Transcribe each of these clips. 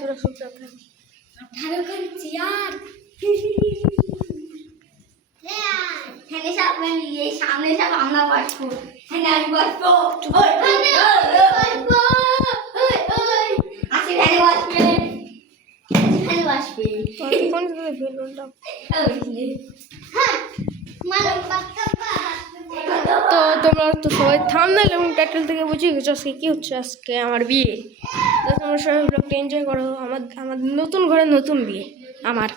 তোরা সব সামনে সব আমরা বসবো তো তোমরা তো সবাই থাম্বনেল এবং টাইটেল থেকে বুঝিয়ে গেছো আজকে কি হচ্ছে। আজকে আমার বিয়ে। তো তোমরা সবাই ব্লগটা এনজয় করো। আমার নতুন ঘরে নতুন বিয়ে আমার।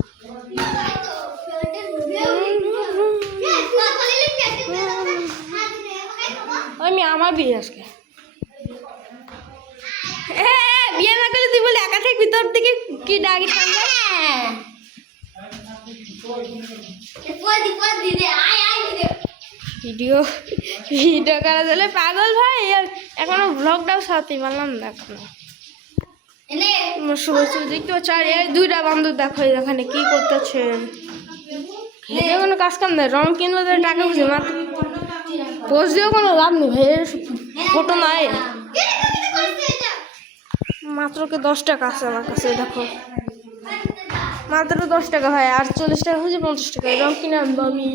আমি আমার বিয়ে আজকে। বিয়ে না করলে তুই বলে একা থেকে ভিতর থেকে কি ডাকি ভিডিও ভিডিও করা দিলে পাগল ভাই। এখনো ব্লগটাও সাথে পারলাম না এখনো। দেখতে পাচ্ছ আর এই দুইটা বান্ধব দেখো এখানে কি করতেছে। কোনো কাজ কাম নেই, রং কিনবো টাকা খুঁজে মাত্র পোজ দিয়েও কোনো লাভ নেই ভাই। ফটো নাই, মাত্র কে 10 টাকা আছে আমার কাছে। দেখো মাত্র 10 টাকা ভাই, আর 40 টাকা হয়েছে 50 টাকা রং কিনে আনবো আমি।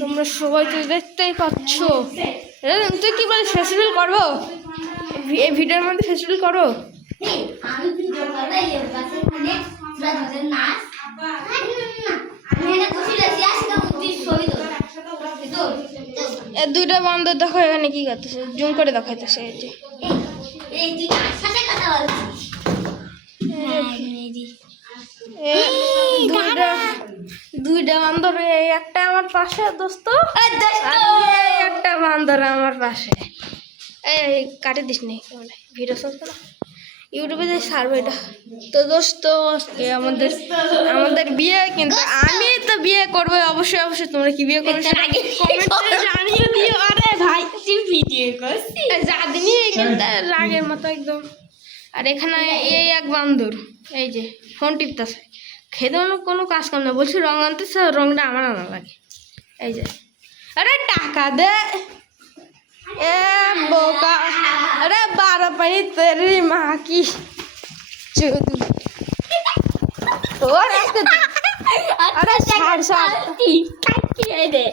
তোমরা সবাই তো দেখতেই পাচ্ছ। তুই কি বলে ফেস্টিভ্যাল করবো এই ভিডিওর মধ্যে? ফেস্টিভ্যাল করো দুইটা বান্ধব দেখো এখানে কি করতেছে, জুম করে দেখাইতেছে। দুইটা বান্দর, একটা আমার পাশে দোস্ত, একটা বান্দর আমার পাশে। এই কাটে দিস নি ভিডিও চলছে না, ইউটিউবে যে ছাড়বো এটা। তো দোস্ত আজকে আমাদের বিয়ে, কিন্তু আমি তো বিয়ে করবো অবশ্যই অবশ্যই। তোমরা কি বিয়ে করবে জানিয়ে দিও। আরে ভাই ভিডিও করছি জানি রাগের মতো একদম। আর এখানে এই এক বান্দর এই যে ফোন টিপতেছে, খেতে কোনো কাজ কাম না। বলছি রং আনতেছে, রংটা আমার আনা লাগে। এই যে আরে টাকা দে এ বোকা। अरे 12 पानी तेरी माँ की चूत। अरे साड़ दे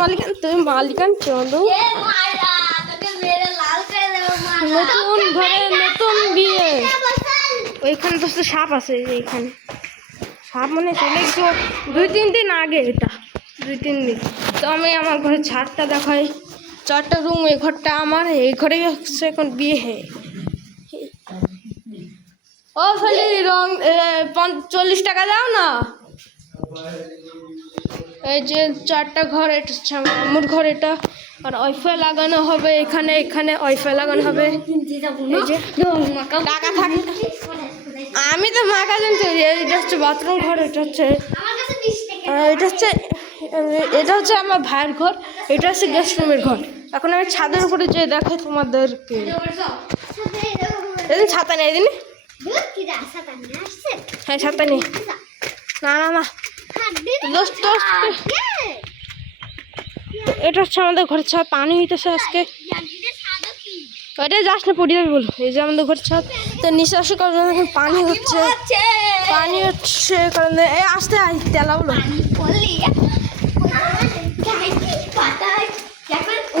मालिकान, तुम मालिकान चोदो। নতুন ঘরে নতুন বিয়ে। ওইখানে তো সাপ আছে, এইখানে সাপ মানে চলে গেছে 2-3 দিন আগে। এটা 2-3 দিন। তো আমি আমার ঘরের ছাদটা দেখাই, 4টা রুম, এই ঘরটা আমার। এই ঘরে হচ্ছে এখন বিয়ে। ও খালি রং 40 টাকা দাও না। এই যে 4টা ঘর, এটা হচ্ছে আমার ঘর। এটা আর ওয়াইফাই লাগানো হবে এখানে, এখানে ওয়াইফাই লাগানো হবে। এই যে টাকা থাকে, আমি তো মাকা জানতে। এটা হচ্ছে বাথরুম ঘর, এটা হচ্ছে আমার ভাইয়ের ঘর, এটা হচ্ছে গেস্ট রুমের ঘর। এখন আমি ছাদের উপরে যে দেখাই তোমাদেরকে। এদিন ছাতা নেই, এদিন হ্যাঁ ছাতা নেই। না না না দোস্ত, এটা হচ্ছে আমাদের ঘরের ছাদ। পানি হইতেছে আজকে, ওইটাই যাস না পড়ে যাবে বলো। এই যে আমাদের ঘরের ছাদ। তো নিচে আসে কারণ এখন পানি হচ্ছে, পানি হচ্ছে কারণ এই আসতে তেলা বলো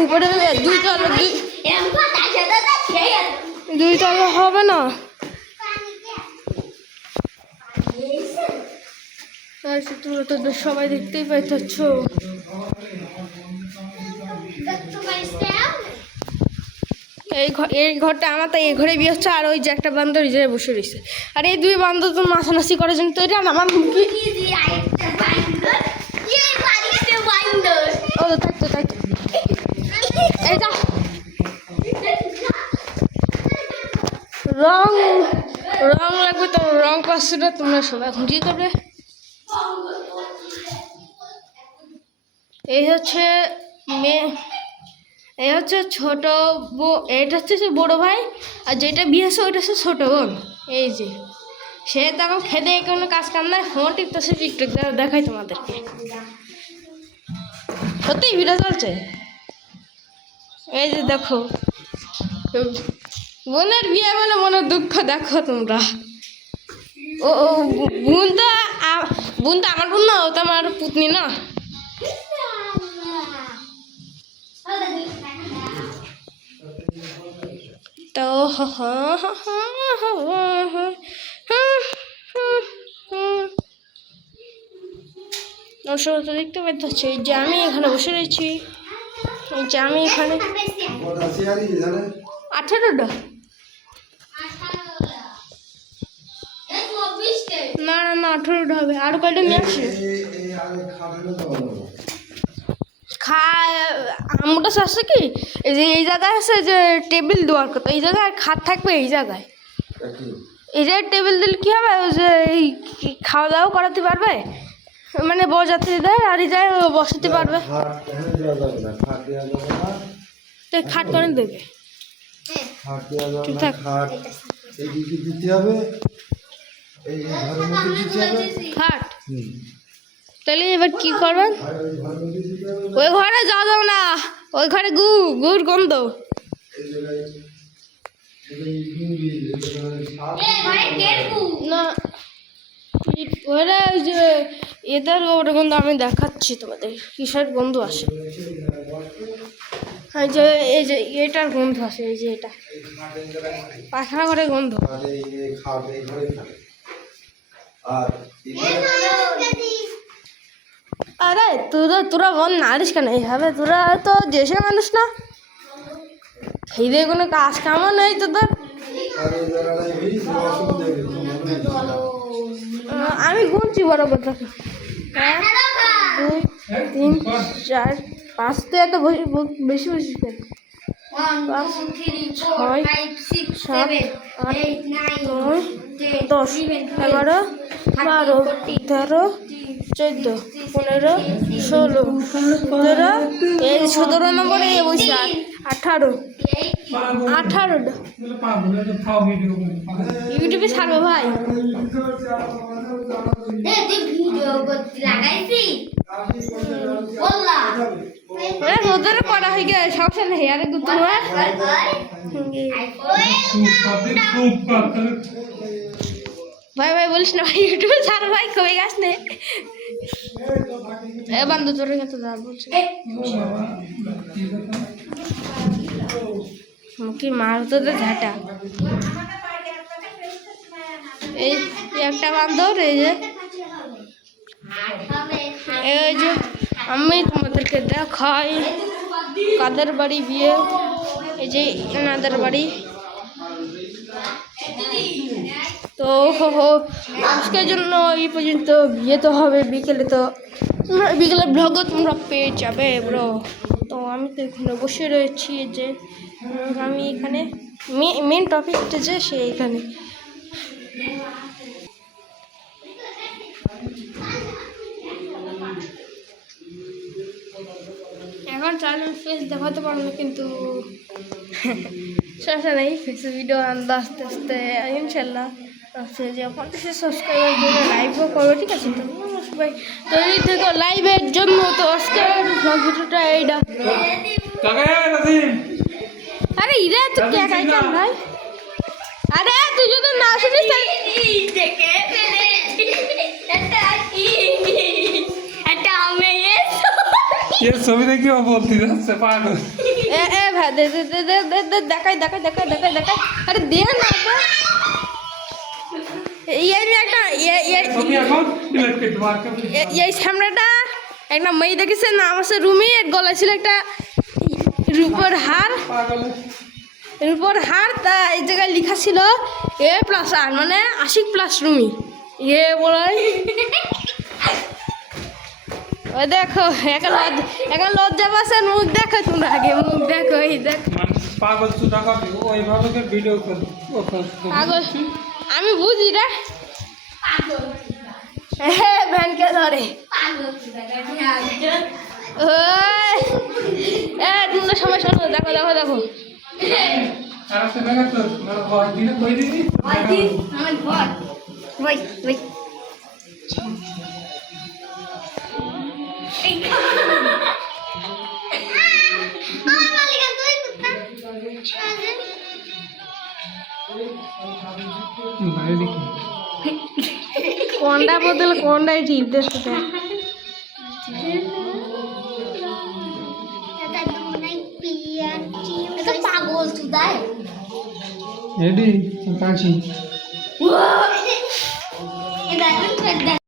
উপরে 2 তলা হবে না। তোমরা তো সবাই দেখতেই পাইতেছ। এই ঘরটা আমার, তাই এই ঘরে বিয়ে হচ্ছে। আর ওই যে একটা বান্দর এই জায়গায় বসে রয়েছে। আর এই 2 বান্দর তো নাচানাচি করে জন্য তো এটা আমার মুখে। ও তাই তো এটা রং লাগবে তো, রং পাচ্ছে না। তোমরা সবাই এখন কি করবে? এই হচ্ছে মেয়ে, এই হচ্ছে ছোট বউ, এটা হচ্ছে বড় ভাই। আর যেটা বিয়ে হচ্ছে ওইটা হচ্ছে ছোট বোন। এই যে সে তখন খেতে কোনো কাজ কাম নাই, ফোন টিপতেছে, টিকটক দেখাই তোমাদেরকে। সত্যি ভিডিও চলছে, এই যে দেখো বোনের বিয়ে বলে মনে দুঃখ, দেখো তোমরা। ও ও বোন তো আমার বোন না, ও তো আমার পুতনি না। তো দর্শক তো দেখতে পাচ্ছ, এই যে আমি এখানে বসে রয়েছি, এই যে আমি এখানে 18টা না না না 18টা হবে, আর কয়টা নিয়ে আসি। আমটা আছে কি, এই যে এই জায়গায় আছে যে টেবিল দেওয়ার কথা, এই জায়গায় খাট থাকবে এই জায়গায়, এই জায়গায় টেবিল দিলে কি হবে, ওই যে এই খাওয়া দাওয়া করাতে পারবে, মানে বরযাত্রীদের, আর এই জায়গায় বসাতে পারবে। তো খাট করে দেবে, খাট। তাহলে এবার কি করবেন, ওই ঘরে যাওয়া যাবে না, ওই ঘরে গুড় গন্ধ। না ওরা ওই যে এদের ওর গন্ধ আমি দেখাচ্ছি তোমাদের, কিসের গন্ধ আসে, এই যে এটার গন্ধ আসে, এই যে এটা পায়খানা ঘরে গন্ধ। আরে তোরা মন নাড়িস কেন এইভাবে, তোরা তো দেশের মানুষ না, খেয়ে কোনো কাজ কামও নেই তোদের। আমি গুনছি বরাবর, দেখো 1 2 3 4 5, তো এত বেশি বেশি করে 1 2 3 4 5 6 7 8 9 10 11 12 13 14 15 16 17 এই 17 নম্বরে বসে 18 ইউটিউবে ছাড়বো ভাই। ওদের করা হয়ে গেছে, সমস্যা নেই, আরে তোমার ভাই ভাই বলিস না ভাই, ইউটিউবে ছাড়ো ভাই, কমে গাছ নে এ বান্ধব তোর কাছে যা বলছি কি মার তোদের ঝাঁটা। এই একটা বান্ধব, এই যে আমি তোমাদেরকে দেখাই কাদের বাড়ি বিয়ে, এই যে এনাদের বাড়ি। তো আজকের জন্য এই পর্যন্ত, বিয়ে তো হবে বিকেলে, তো বিকেলে ব্লগও তোমরা পেয়ে যাবে ব্রো। তো আমি তো এখানে বসে রয়েছি, যে আমি এখানে মেন টপিকটা যে সে এখানে। এখন চাইলে ফেস দেখাতে পারবো না, কিন্তু সমস্যা নেই, ফেসে ভিডিও আনতে আস্তে আস্তে ইনশাল্লাহ। আছে যে 50 সাবস্ক্রাইবার জন্য লাইভও করবো, ঠিক আছে? তো সবাই তৈরি থেকে লাইভের জন্য। তো আজকের ভিডিওটা এইটা। আরে ইরে তুই কে খাইছেন ভাই? আরে তুই যদি না শুনিস ये ছবি দেখি ও বলতে যাচ্ছে পাগল। এ ভাই দে দেখাই। আরে দে না এই আমি একটা ছবি এখন ডিলিট করে দাও। এই সামনেটা একটা মেয়ে দেখেছে, নাম আছে রুমি, এর গলায় ছিল একটা রূপোর হার, তা এই জায়গায় লেখা ছিল A+R, মানে আশিক প্লাস রুমি। বলাই ওই দেখো এখন লজ্জা পাচ্ছে, মুখ দেখো তোমরা, আগে মুখ দেখো, এই দেখ পাগল চুদা করবি ওইভাবে করে ভিডিও কর। পাগল আমি বুঝি রে, হ্যাঁ ভ্যানকে ধরে তোমরা সবাই শোনো, দেখো আর একটা দেখা তো ভয় দিনে কই দিবি। Wait, wait. বাইরে দেখি কোনটা বদল কোনটাই ঠিক দেখতে দেখ। এটা পাগল তুই তাই রেডি কাশি এটা